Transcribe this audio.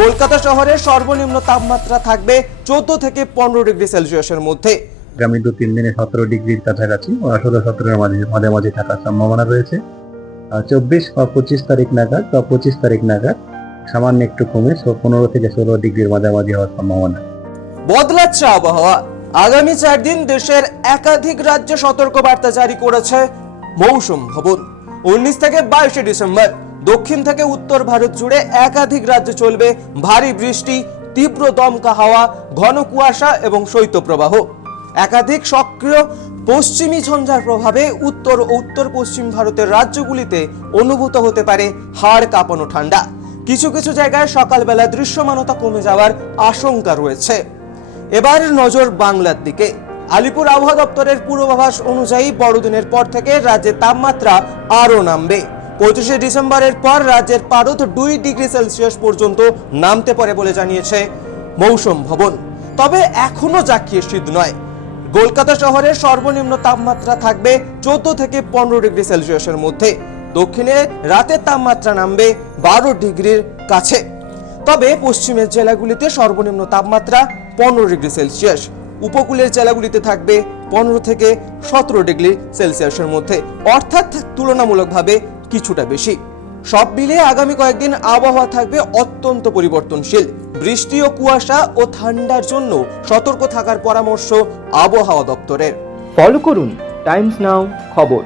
কলকাতা শহরের সর্বনিম্ন তাপমাত্রা থাকবে 14 থেকে 15 ডিগ্রি সেলসিয়াসের মধ্যে। আগামী 2-3 দিনে 17 ডিগ্রির কাছাকাছি 16-17 এর মাঝামাঝি থাকার সম্ভাবনা রয়েছে। 24 বা 25 তারিখ নাগাদ সামান্য একটু কমে 15 থেকে 16 ডিগ্রির মাঝামাঝি হওয়ার সম্ভাবনা। বদলাচ্ছে আবহাওয়া। আগামী 4 দিন দেশের একাধিক রাজ্যে সতর্কবার্তা জারি করেছে মৌসুম ভবন। 19 থেকে 22 ডিসেম্বর দক্ষিণ থেকে উত্তর ভারত জুড়ে একাধিক রাজ্যে চলবে ভারী বৃষ্টি, তীব্র দমকা হাওয়া, ঘন কুয়াশা এবং শৈত্যপ্রবাহ। একাধিক সক্রিয় পশ্চিমী ঝঞ্ঝার প্রভাবে উত্তর ও উত্তর পশ্চিম ভারতের রাজ্যগুলিতে অনুভূত হতে পারে হাড় কাঁপানো ঠান্ডা। কিছু কিছু জায়গায় সকালবেলা দৃশ্যমানতা কমে যাওয়ার আশঙ্কা রয়েছে। এবার নজর বাংলার দিকে। আলিপুর আবহাওয়া দপ্তরের পূর্বাভাস অনুযায়ী বড়দিনের পর থেকে রাজ্যের তাপমাত্রা আরও নামবে। 25শে ডিসেম্বরের পর রাজ্যের পারদ 2 ডিগ্রি সেলসিয়াস পর্যন্ত নামতে পারে বলে জানিয়েছে মৌসুম ভবন। তবে এখনো জাঁকিয়ে শীত নয়। কলকাতা শহরের সর্বনিম্ন তাপমাত্রা থাকবে 14 থেকে 15 ডিগ্রি সেলসিয়াসের মধ্যে। দক্ষিণে রাতের তাপমাত্রা নামবে 12 ডিগ্রির কাছে। তবে পশ্চিমের জেলাগুলিতে সর্বনিম্ন তাপমাত্রা 15 ডিগ্রি সেলসিয়াস, উপকূলের জেলাগুলিতে থাকবে 15 থেকে 17 ডিগ্রি সেলসিয়াসের মধ্যে, অর্থাৎ তুলনামূলকভাবে কিছুটা বেশি। সব মিলিয়ে আগামী কয়েকদিন আবহাওয়া থাকবে অত্যন্ত পরিবর্তনশীল। বৃষ্টি ও কুয়াশা ও ঠান্ডার জন্য সতর্ক থাকার পরামর্শ আবহাওয়া দপ্তরের। ফলো করুন টাইমস নাও খবর।